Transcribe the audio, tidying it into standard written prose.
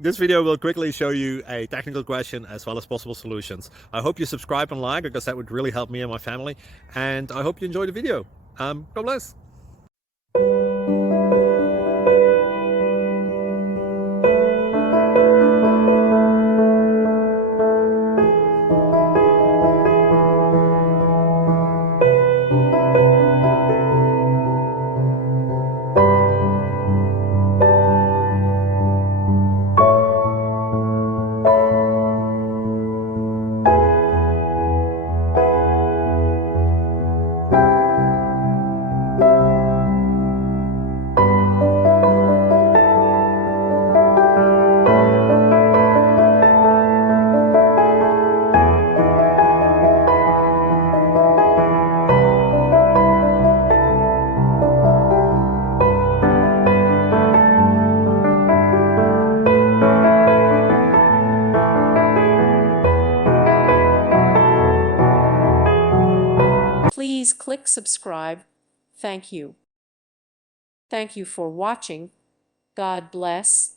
This video will quickly show you a technical question as well as possible solutions. I hope you subscribe and like, because that would really help me and my family. And I hope you enjoy the video. God bless. Please click subscribe. Thank you. Thank you for watching. God bless.